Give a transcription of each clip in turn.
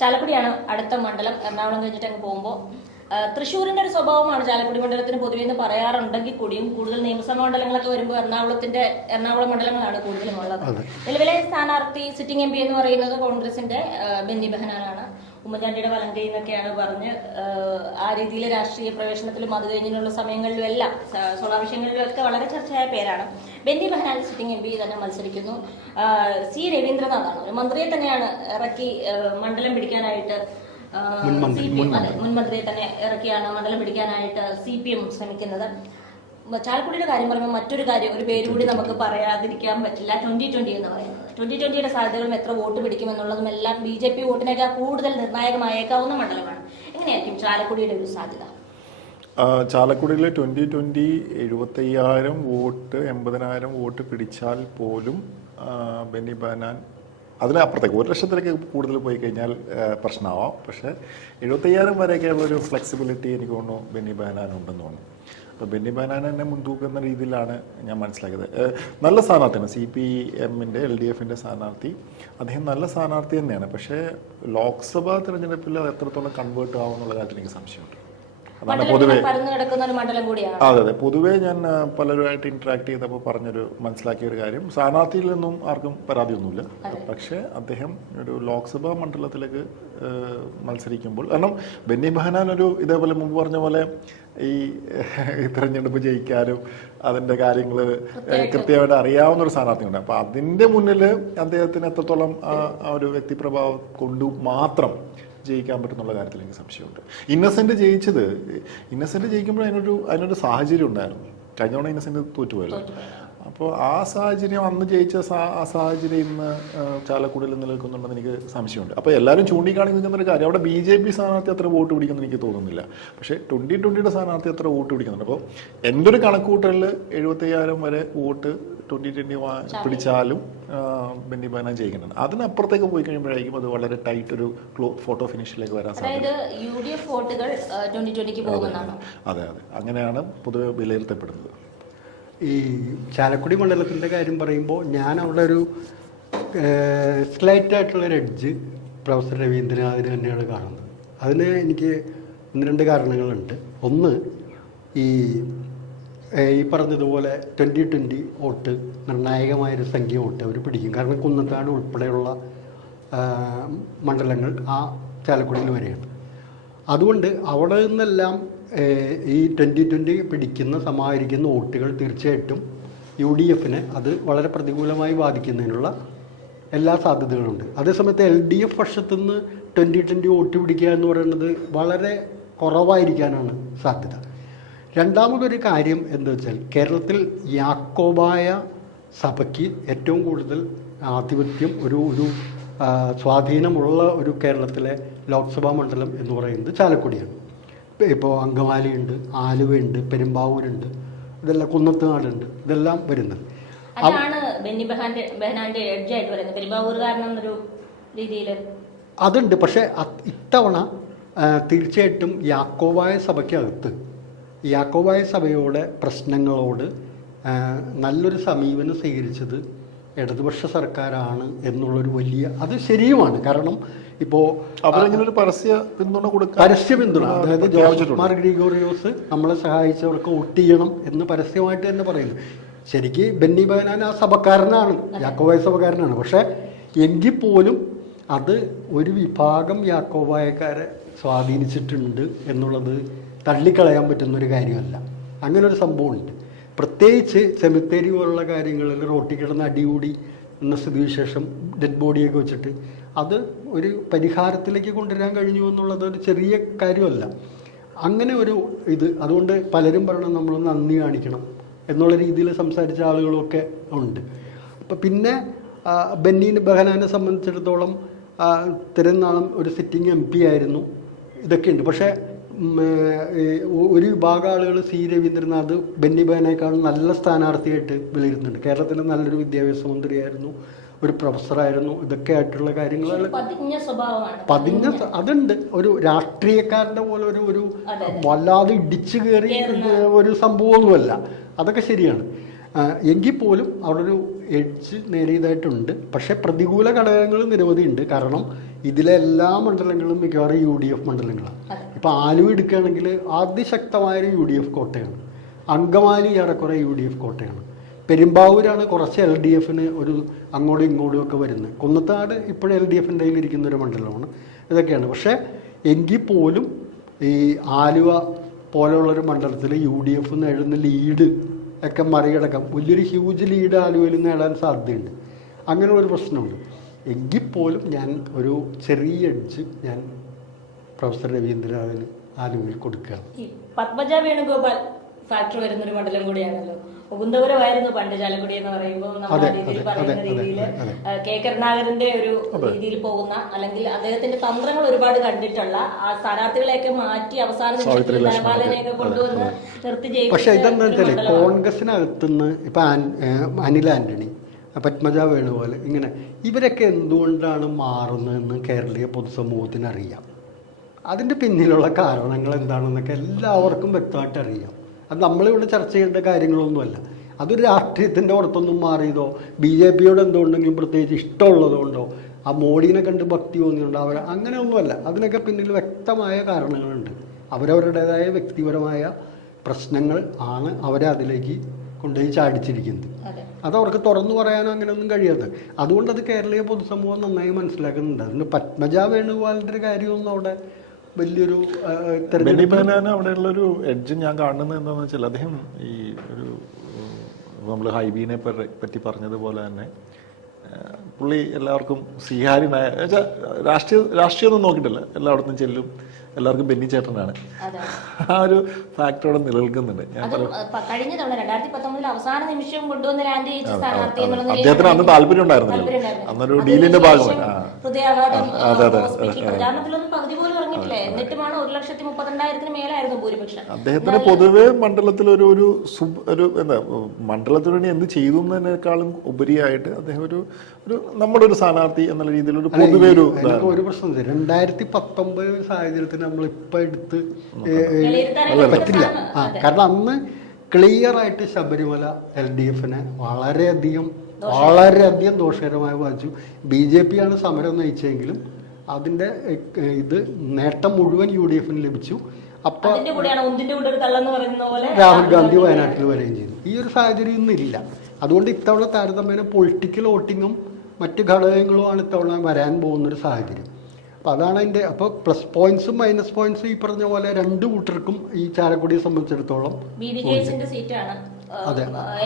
ചാലക്കുടിയാണ് അടുത്ത മണ്ഡലം. എറണാകുളം കഴിഞ്ഞിട്ട് അങ്ങ് പോകുമ്പോൾ തൃശ്ശൂരിന്റെ ഒരു സ്വഭാവമാണ് ചാലക്കുടി മണ്ഡലത്തിന് പൊതുവെ എന്ന് പറയാറുണ്ടെങ്കിൽ കൂടിയും കൂടുതൽ നിയമസഭാ മണ്ഡലങ്ങളൊക്കെ വരുമ്പോൾ എറണാകുളത്തിന്റെ എറണാകുളം മണ്ഡലങ്ങളാണ് കൂടുതലും ഉള്ളത്. നിലവിലെ സ്ഥാനാർത്ഥി സിറ്റിംഗ് എം പി എന്ന് പറയുന്നത് കോൺഗ്രസിന്റെ ബെന്നി ബെഹനാനാണ്. ഉമ്മൻചാണ്ടിയുടെ വലങ്കൈ എന്നൊക്കെയാണ് പറഞ്ഞ് ആ, രീതിയിൽ രാഷ്ട്രീയ പ്രവേശനത്തിലും അത് കഴിഞ്ഞുള്ള സമയങ്ങളിലും എല്ലാം സോളാർ വിഷയങ്ങളിലും ഒക്കെ വളരെ ചർച്ചയായ പേരാണ്. Benny Behanan sitting M P തന്നെ മത്സരിക്കുന്നു. സി രവീന്ദ്രനാഥാണ്. ഒരു മന്ത്രിയെ തന്നെയാണ് ഇറക്കി മണ്ഡലം പിടിക്കാനായിട്ട് ആ, സി പി എം അതെ മുൻ മന്ത്രിയെ തന്നെ ഇറക്കിയാണ് മണ്ഡലം പിടിക്കാനായിട്ട് സി പി എം ശ്രമിക്കുന്നത്. ചാലക്കുടിയുടെ കാര്യം പറയുമ്പോൾ മറ്റൊരു കാര്യം ഒരു പേര് കൂടി നമുക്ക് പറയാതിരിക്കാൻ പറ്റില്ല. ട്വന്റി ട്വന്റി എന്ന് പറയുന്നത്. ട്വന്റി ട്വന്റിയുടെ സാധ്യതകളും എത്ര വോട്ട് പിടിക്കുമെന്നുള്ളതും എല്ലാം ബി ജെ പി വോട്ടിനേക്കാൾ കൂടുതൽ നിർണായകമായേക്കാവുന്ന മണ്ഡലമാണ്. എങ്ങനെയായിരിക്കും ചാലക്കുടിയുടെ ഒരു സാധ്യത? ആ, ചാലക്കുടിയിൽ ട്വന്റി ട്വന്റി എഴുപത്തയ്യായിരം വോട്ട് എൺപതിനായിരം വോട്ട് പിടിച്ചാൽ പോലും ബെന്നി ബനാൻ അതിനപ്പുറത്തേക്ക് ഒരു ലക്ഷത്തിലേക്ക് കൂടുതൽ പോയി കഴിഞ്ഞാൽ പ്രശ്നമാവാം. പക്ഷേ എഴുപത്തയ്യായിരം വരെയൊക്കെയുള്ള ഒരു ഫ്ലെക്സിബിലിറ്റി എനിക്ക് തോന്നുന്നു ബെന്നി ബനാൻ ഉണ്ടെന്ന് തോന്നുന്നു. അപ്പോൾ ബെന്നി ബനാൻ എന്നെ മുൻതൂക്കുന്ന രീതിയിലാണ് ഞാൻ മനസ്സിലാക്കിയത്. നല്ല സ്ഥാനാർത്ഥിയാണ്. സി പി എമ്മിന്റെ എൽ ഡി എഫിന്റെ സ്ഥാനാർത്ഥി. അദ്ദേഹം നല്ല സ്ഥാനാർത്ഥി തന്നെയാണ്. പക്ഷേ ലോക്സഭാ തിരഞ്ഞെടുപ്പിൽ അത് എത്രത്തോളം കൺവേർട്ട് ആവുമെന്നുള്ള കാര്യത്തിൽ എനിക്ക് സംശയമുണ്ട്. അതാണ് പൊതുവെ അതെ അതെ. പൊതുവേ ഞാൻ പലരുമായിട്ട് ഇന്ററാക്ട് ചെയ്തപ്പോൾ പറഞ്ഞൊരു മനസ്സിലാക്കിയ ഒരു കാര്യം. സ്ഥാനാർത്ഥിയിൽ നിന്നും ആർക്കും പരാതിയൊന്നുമില്ല. പക്ഷേ അദ്ദേഹം ഒരു ലോക്സഭാ മണ്ഡലത്തിലേക്ക് മത്സരിക്കുമ്പോൾ കാരണം ബെന്നി ബഹനാൻ ഒരു ഇതേപോലെ മുമ്പ് പറഞ്ഞ പോലെ ഈ തിരഞ്ഞെടുപ്പ് ജയിക്കാനും അതിന്റെ കാര്യങ്ങൾ കൃത്യമായിട്ട് അറിയാവുന്ന ഒരു സ്ഥാനാർത്ഥിയുണ്ട്. അപ്പോൾ അതിന്റെ മുന്നിൽ അദ്ദേഹത്തിന് എത്രത്തോളം ആ ഒരു വ്യക്തിപ്രഭാവം കൊണ്ടു മാത്രം ജയിക്കാൻ പറ്റുന്നുള്ള കാര്യത്തിൽ എനിക്ക് സംശയമുണ്ട്. ഇന്നസെന്റ് ജയിച്ചത് ഇന്നസെന്റ് ജയിക്കുമ്പോൾ അതിനൊരു അതിനൊരു സാഹചര്യം ഉണ്ടായിരുന്നു. കഴിഞ്ഞ തവണ ഇന്നസെന്റ് തോറ്റുപോയല്ലോ. അപ്പോൾ ആ സാഹചര്യം അന്ന് ജയിച്ച ആ സാഹചര്യം ഇന്ന് ചാലക്കുടിയിൽ നിലനിൽക്കുന്നുണ്ടെന്ന് എനിക്ക് സംശയമുണ്ട്. അപ്പോൾ എല്ലാവരും ചൂണ്ടിക്കാണി നിൽക്കുന്ന ഒരു കാര്യം. അവിടെ ബി ജെ പി സ്ഥാനാർത്ഥി അത്ര വോട്ട് പിടിക്കുന്നു എനിക്ക് തോന്നുന്നില്ല. പക്ഷേ ട്വന്റി ട്വന്റിയുടെ സ്ഥാനാർത്ഥി അത്ര വോട്ട് പിടിക്കുന്നുണ്ട്. അപ്പോൾ എന്റെ ഒരു കണക്കൂട്ടലിൽ എഴുപത്തയ്യായിരം വരെ വോട്ട് ട്വന്റി ട്വന്റി പിടിച്ചാലും ബെന്നി ബാനാൻ ജയിക്കുന്നുണ്ട്. അതിനപ്പുറത്തേക്ക് പോയി കഴിയുമ്പോഴായിരിക്കും അത് വളരെ ടൈറ്റ് ഒരു ക്ലോ ഫോട്ടോ ഫിനിഷിലേക്ക് വരാൻ സാധ്യത. പോകുന്നതാണോ. അതെ അതെ. അങ്ങനെയാണ് പൊതുവെ വിലയിരുത്തപ്പെടുന്നത്. ഈ ചാലക്കുടി മണ്ഡലത്തിന്റെ കാര്യം പറയുമ്പോൾ ഞാൻ അവിടെ ഒരു സ്ലൈറ്റ് ആയിട്ടുള്ള ഒരു എഡ്ജ് പ്രൊഫസർ രവീന്ദ്രനാഥിന് തന്നെയാണ് കാണുന്നത്. അതിന് എനിക്ക് ഒന്ന് രണ്ട് കാരണങ്ങളുണ്ട്. ഒന്ന് ഈ ഈ പറഞ്ഞതുപോലെ ട്വന്റി ട്വന്റി വോട്ട് നിർണായകമായൊരു സംഖ്യ വോട്ട് അവർ പിടിക്കും. കാരണം കുന്നത്താട് ഉൾപ്പെടെയുള്ള മണ്ഡലങ്ങൾ ആ ചാലക്കുടിയിൽ വരെയാണ്. അതുകൊണ്ട് അവിടെ നിന്നെല്ലാം ഈ ട്വന്റി ട്വന്റി പിടിക്കുന്ന സമാഹരിക്കുന്ന വോട്ടുകൾ തീർച്ചയായിട്ടും യു ഡി എഫിനെ അത് വളരെ പ്രതികൂലമായി ബാധിക്കുന്നതിനുള്ള എല്ലാ സാധ്യതകളുണ്ട്. അതേസമയത്ത് എൽ ഡി എഫ് പക്ഷത്തുനിന്ന് ട്വന്റി ട്വന്റി വോട്ട് പിടിക്കുക എന്ന് പറയുന്നത് വളരെ കുറവായിരിക്കാനാണ് സാധ്യത. രണ്ടാമതൊരു കാര്യം എന്താ വെച്ചാൽ കേരളത്തിൽ യാക്കോബായ സഭയ്ക്ക് ഏറ്റവും കൂടുതൽ ആധിപത്യം ഒരു ഒരു സ്വാധീനമുള്ള ഒരു കേരളത്തിലെ ലോക്സഭാ മണ്ഡലം എന്ന് പറയുന്നത് ചാലക്കുടിയാണ്. ഇപ്പോൾ അങ്കമാലിയുണ്ട് ആലുവയുണ്ട് പെരുമ്പാവൂരുണ്ട് ഇതെല്ലാം കുന്നത്തുനാടുണ്ട് ഇതെല്ലാം വരുന്നത്. അതാണ് ബെന്നി ബെഹാന്റെ ബെഹനാന്റെ എഡ്ജ് ആയിട്ട് പറയുന്നത്. പെരുമ്പാവൂർകാരൻ എന്നൊരു രീതിയിൽ അതുണ്ട് പക്ഷേ ഇത്തവണ തീർച്ചയായിട്ടും യാക്കോവായ സഭയ്ക്കകത്ത് യാക്കോവായ സഭയോടെ പ്രശ്നങ്ങളോട് നല്ലൊരു സമീപനം സ്വീകരിച്ചത് ഇടതുപക്ഷ സർക്കാരാണ് എന്നുള്ളൊരു വലിയ അത് ശരിയുമാണ്. കാരണം ഇപ്പോൾ അവരിങ്ങനെ ഒരു പരസ്യ പിന്തുണ കൊടുക്കുക പരസ്യ പിന്തുണ. അതായത് ജോർജ്. മാർ ഗ്രിഗോറിയോസ് നമ്മളെ സഹായിച്ചവർക്ക് വോട്ട് ചെയ്യണം എന്ന് പരസ്യമായിട്ട് തന്നെ പറയുന്നു. ശരിക്ക് ബെന്നി ബഹനാൻ ആ സഭക്കാരനാണ്. യാക്കോബായ സഭക്കാരനാണ്. പക്ഷേ എങ്കിൽ പോലും അത് ഒരു വിഭാഗം യാക്കോബായക്കാരെ സ്വാധീനിച്ചിട്ടുണ്ട് എന്നുള്ളത് തള്ളിക്കളയാൻ പറ്റുന്ന ഒരു കാര്യമല്ല. അങ്ങനൊരു സംഭവമുണ്ട്. പ്രത്യേകിച്ച് സെമിത്തേരി പോലുള്ള കാര്യങ്ങളിൽ റോട്ടിൽ കിടന്ന് അടികൂടി എന്ന സ്ഥിതിവിശേഷം ഡെഡ് ബോഡിയൊക്കെ വെച്ചിട്ട് അത് ഒരു പരിഹാരത്തിലേക്ക് കൊണ്ടുവരാൻ കഴിഞ്ഞു എന്നുള്ളത് ഒരു ചെറിയ കാര്യമല്ല. അങ്ങനെ ഒരു ഇത് അതുകൊണ്ട് പലരും പറയണം നമ്മൾ നന്ദി കാണിക്കണം എന്നുള്ള രീതിയിൽ സംസാരിച്ച ആളുകളൊക്കെ ഉണ്ട്. അപ്പം പിന്നെ ബെന്നീൻ ബെന്നി ബെഹനാനെ സംബന്ധിച്ചിടത്തോളം ആ, ഇത്രയും നാളും ഒരു സിറ്റിംഗ് എം പി ആയിരുന്നു. ഇതൊക്കെയുണ്ട്. പക്ഷേ ഒരു വിഭാഗം ആളുകൾ സി രവീന്ദ്രനാഥ് ബെന്നി ബെഹനേക്കാളും നല്ല സ്ഥാനാർത്ഥിയായിട്ട് വിലയിരുത്തുന്നുണ്ട് കേരളത്തിലെ നല്ലൊരു വിദ്യാഭ്യാസ മന്ത്രിയായിരുന്നു ഒരു പ്രൊഫസറായിരുന്നു ഇതൊക്കെ ആയിട്ടുള്ള കാര്യങ്ങൾ പതിഞ്ഞ അതുണ്ട്. ഒരു രാഷ്ട്രീയക്കാരന്റെ പോലെ ഒരു ഒരു. വല്ലാതെ ഇടിച്ചു കയറി ഒരു സംഭവമൊന്നുമല്ല. അതൊക്കെ ശരിയാണ്. എങ്കിൽ പോലും അവിടെ ഒരു എഡ്ജ് നേടിയതായിട്ടുണ്ട്. പക്ഷെ പ്രതികൂല ഘടകങ്ങൾ നിരവധിയുണ്ട്. കാരണം ഇതിലെ എല്ലാ മണ്ഡലങ്ങളും മിക്കവാറും യു ഡി എഫ് മണ്ഡലങ്ങളാണ്. ഇപ്പൊ ആലുവ എടുക്കുകയാണെങ്കിൽ അതിശക്തമായൊരു യു ഡി എഫ് കോട്ടയാണ്. അങ്കമാലി ഏറെക്കുറെ യു ഡി എഫ് കോട്ടയാണ്. പെരുമ്പാവൂരാണ് കുറച്ച് എൽ ഡി എഫിന് ഒരു അങ്ങോട്ടും ഇങ്ങോട്ടും ഒക്കെ വരുന്നത്. കുന്നത്താട് ഇപ്പോഴും എൽ ഡി എഫിന്റെ ഇരിക്കുന്ന ഒരു മണ്ഡലമാണ്. ഇതൊക്കെയാണ്. പക്ഷേ എങ്കിൽ പോലും ഈ ആലുവ പോലെയുള്ളൊരു മണ്ഡലത്തിൽ യു ഡി എഫ് നേടുന്ന ലീഡ് ഒക്കെ മറികടക്കാം വലിയൊരു ഹ്യൂജ് ലീഡ് ആലുവയിൽ നേടാൻ സാധ്യതയുണ്ട്. അങ്ങനെയുള്ളൊരു പ്രശ്നമുണ്ട്. എങ്കിൽ പോലും ഞാൻ ഒരു ചെറിയ എഡ്ജ് ഞാൻ പ്രൊഫസർ രവീന്ദ്രനാഥിന് ആലുവിൽ കൊടുക്കുക പത്മജ വേണുഗോപാൽ ഫാക്ടറി വരുന്ന ഒരു മണ്ഡലം കൂടിയാണല്ലോ. മുകുന്ദപുരമായിരുന്നു പണ്ട് ചാലക്കുടി എന്ന് പറയുമ്പോൾ നമ്മുടെ രീതിയിൽ പറയുന്ന രീതിയിൽ കെ കരുണാകരന്റെ ഒരു രീതിയിൽ പോകുന്ന അല്ലെങ്കിൽ അദ്ദേഹത്തിന്റെ തന്ത്രങ്ങൾ ഒരുപാട് കണ്ടിട്ടുള്ള ആ സ്ഥാനാർത്ഥികളെയൊക്കെ മാറ്റി അവസാന നിമിഷത്തിൽ ധനപാലനെയൊക്കെ കൊണ്ടുവന്ന് നിർത്തി പക്ഷെ ഇതെന്താ വെച്ചാൽ കോൺഗ്രസിനകത്തുനിന്ന് ഇപ്പൊ അനിൽ ആന്റണി പത്മജ വേണുപോലെ ഇങ്ങനെ ഇവരൊക്കെ എന്തുകൊണ്ടാണ് മാറുന്നതെന്ന് കേരളീയ പൊതുസമൂഹത്തിന് അറിയാം അതിന്റെ പിന്നിലുള്ള കാരണങ്ങൾ എന്താണെന്നൊക്കെ എല്ലാവർക്കും വ്യക്തമായിട്ട് അറിയാം. അത് നമ്മളിവിടെ ചർച്ച ചെയ്യേണ്ട കാര്യങ്ങളൊന്നുമല്ല. അതൊരു രാഷ്ട്രീയത്തിന്റെ പുറത്തൊന്നും മാറിയതോ ബി ജെ പിയോട് എന്തുകൊണ്ടെങ്കിലും പ്രത്യേകിച്ച് ഇഷ്ടമുള്ളതുകൊണ്ടോ ആ മോഡീനെ കണ്ട് ഭക്തി തോന്നിയുണ്ടോ അവർ അങ്ങനെയൊന്നുമല്ല. അതിനൊക്കെ പിന്നിൽ വ്യക്തമായ കാരണങ്ങളുണ്ട്. അവരവരുടേതായ വ്യക്തിപരമായ പ്രശ്നങ്ങൾ ആണ് അവരെ അതിലേക്ക് കൊണ്ടുപോയി ചാടിച്ചിരിക്കുന്നത്. അതെ. അത് അവർക്ക് തുറന്നു പറയാനോ അങ്ങനെയൊന്നും കഴിയാത്തത് അതുകൊണ്ട് അത് കേരളീയ പൊതുസമൂഹം നന്നായി മനസ്സിലാക്കുന്നുണ്ട്. അതിന് പത്മജ വേണുഗോപാലിന്റെ ഒരു കാര്യമൊന്നും അവിടെ വലിയൊരു അവിടെയുള്ള ഒരു എഡ്ജ് ഞാൻ കാണുന്നത് എന്താണെന്ന് വെച്ചാൽ അദ്ദേഹം ഈ ഒരു നമ്മൾ ഹൈബീനെ പറ്റി- പറഞ്ഞതുപോലെ തന്നെ പുള്ളി എല്ലാവർക്കും സ്വീകാര്യനായ രാഷ്ട്രീയ രാഷ്ട്രീയമൊന്നും നോക്കിയിട്ടില്ല. എല്ലായിടത്തും ചെല്ലും. എല്ലാവർക്കും ബെന്നി ചേട്ടനാണ്. ആ ഒരു ഫാക്ടർ അവിടെ നിലനിൽക്കുന്നുണ്ട്. കഴിഞ്ഞ തവണ രണ്ടായിരത്തി പത്തൊമ്പതിൽ അവസാന നിമിഷം കൊണ്ടുവന്ന അദ്ദേഹത്തിന് അന്ന് താല്പര്യം ഉണ്ടായിരുന്നില്ല. അന്നൊരു ഡീലിന്റെ ഭാഗമാണ് ആ ഹൃദയാഘാതം പ്രചാരണത്തിലൊന്നും പകുതി പോലും ഇറങ്ങിയിട്ടില്ല. എന്നിട്ടുമാണ് ഒരു ലക്ഷത്തി മുപ്പത്തിരണ്ടായിരത്തിന് മേലായിരുന്നു ഭൂരിപക്ഷം. അദ്ദേഹത്തിന് പൊതുവെ മണ്ഡലത്തിൽ ഒരു ഒരു ഒരു എന്താ മണ്ഡലത്തിന് വേണ്ടി എന്ത് ചെയ്തു എന്നതിനേക്കാളും ഉപരിയായിട്ട് അദ്ദേഹം ഒരു ഒരു നമ്മുടെ ഒരു സ്ഥാനാർത്ഥി എന്നുള്ള രീതിയിൽ ഒരു പൊതുവെ ഒരു ഒരു പ്രശ്നം ഉണ്ട്. രണ്ടായിരത്തി പത്തൊമ്പത് സാഹചര്യത്തിൽ നമ്മൾ ഇപ്പൊ എടുത്ത് പറ്റില്ല ആ കാരണം അന്ന് ക്ലിയർ ആയിട്ട് ശബരിമല എൽ ഡി എഫിനെ വളരെയധികം വളരെയധികം ദോഷകരമായി ബാധിച്ചു ബി ജെ പി ആണ് സമരം നയിച്ചെങ്കിലും അതിന്റെ ഇത് നേട്ടം മുഴുവൻ യു ഡി എഫിന് ലഭിച്ചു. അപ്പൊ അതിന്റെ രാഹുൽ ഗാന്ധി വയനാട്ടിൽ വരികയും ചെയ്തു. ഈ ഒരു സാഹചര്യം ഇന്നില്ല. അതുകൊണ്ട് ഇത്തവണ താരതമ്യേന പൊളിറ്റിക്കൽ വോട്ടിങ്ങും മറ്റ് ഘടകങ്ങളുമാണ് ഇത്തവണ വരാൻ പോകുന്ന ഒരു സാഹചര്യം. അപ്പോൾ അതാണ് അതിന്റെ അപ്പോൾ പ്ലസ് പോയിന്റ്സും മൈനസ് പോയിന്റ്സും ഈ പറഞ്ഞ പോലെ രണ്ട് കൂട്ടർക്കും ഈ ചാലക്കുടിയെ സംബന്ധിച്ചിടത്തോളം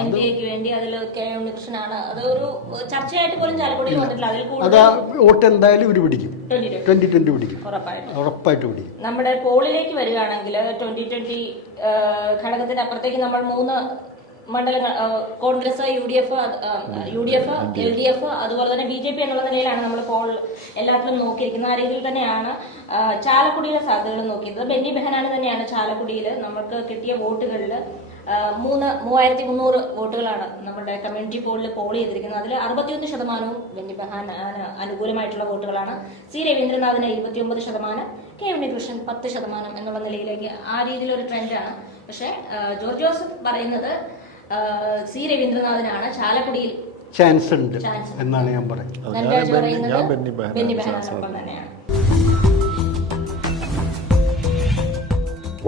എൻ ഡി എക്ക് വേണ്ടി അതിൽ കെ ഉണ്ണികൃഷ്ണനാണ് അത് ചർച്ചയായിട്ട് പോലും ചാലക്കുടിയിൽ വന്നിട്ടില്ല. അതിൽ അത് കൂടുതൽ വോട്ട് എന്തായാലും ഇവർ പിടിക്കും. ട്വന്റി ട്വന്റി പിടിക്കും. ഉറപ്പായിട്ടും. പിടിക്കും. നമ്മുടെ പോളിലേക്ക് വരികയാണെങ്കിൽ ട്വന്റി ട്വന്റി ഘടകത്തിന്റെ അപ്പുറത്തേക്ക് നമ്മൾ മൂന്ന് മണ്ഡലങ്ങൾ Congress U D F U D F L D F അതുപോലെ തന്നെ ബി ജെ പി എന്നുള്ള നിലയിലാണ് നമ്മൾ പോൾ എല്ലാത്തിലും നോക്കിയിരിക്കുന്നത്. ആ രീതിയിൽ തന്നെയാണ് ചാലക്കുടിയിലെ സാധ്യതകൾ നോക്കിയത് ബെന്നി ബെഹനാൻ തന്നെയാണ് ചാലക്കുടിയിൽ നമുക്ക് കിട്ടിയ വോട്ടുകളിൽ മൂന്ന് മൂവായിരത്തി മുന്നൂറ് വോട്ടുകളാണ് നമ്മുടെ കമ്മ്യൂണിറ്റി പോളിൽ പോൾ ചെയ്തിരിക്കുന്നത്. അതിൽ അറുപത്തിയൊന്ന് ശതമാനവും ബെന്നി ബഹാൻ അനുകൂലമായിട്ടുള്ള വോട്ടുകളാണ്. സി രവീന്ദ്രനാഥിന് ഇരുപത്തിയൊമ്പത് ശതമാനം കെ ഉണ്ണികൃഷ്ണൻ പത്ത് ശതമാനം എന്നുള്ള നിലയിലേക്ക് ആ രീതിയിലൊരു ട്രെൻഡാണ് പക്ഷേ ജോർജ് ജോസഫ് പറയുന്നത് സി രവീന്ദ്രനാഥിനാണ്. ചാലക്കുടിയിൽ ചാൻസ് ഉണ്ട് എന്നാണ് ഞാൻ പറയുന്നത്.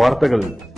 വാർത്തകൾ